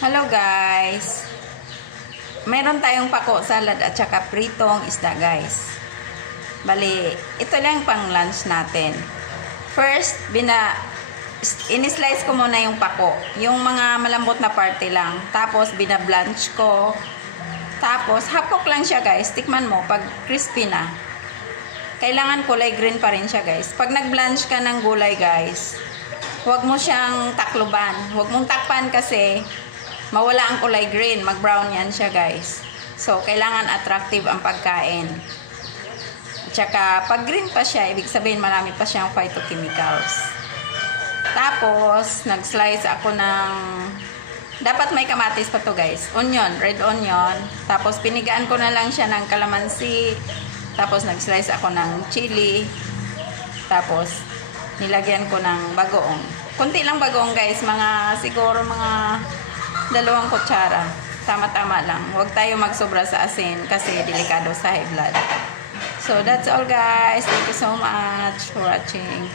Hello guys! Meron tayong pako salad at saka pritong isda guys. Bali, ito lang pang lunch natin. First, in-slice ko muna yung pako. Yung mga malambot na parte lang. Tapos, binablanch ko. Tapos, half cook lang siya guys. Tikman mo pag crispy na. Kailangan kulay green pa rin siya guys. Pag nag-blanch ka ng gulay guys, huwag mo siyang takluban. Huwag mong takpan kasi mawala ang kulay green, mag-brown yan siya guys. So, kailangan attractive ang pagkain. At saka, pag green pa siya, ibig sabihin marami pa siyang phytochemicals. Tapos, nag-slice ako ng, dapat may kamatis pa to guys. Onion, red onion. Tapos, pinigaan ko na lang siya ng kalamansi. Tapos, nag-slice ako ng chili. Tapos, nilagyan ko ng bagoong. Kunti lang bagoong guys, siguro mga 2 kutsara. Tama-tama lang. Huwag tayo magsobra sa asin kasi delikado sa high blood. So, that's all guys. Thank you so much for watching.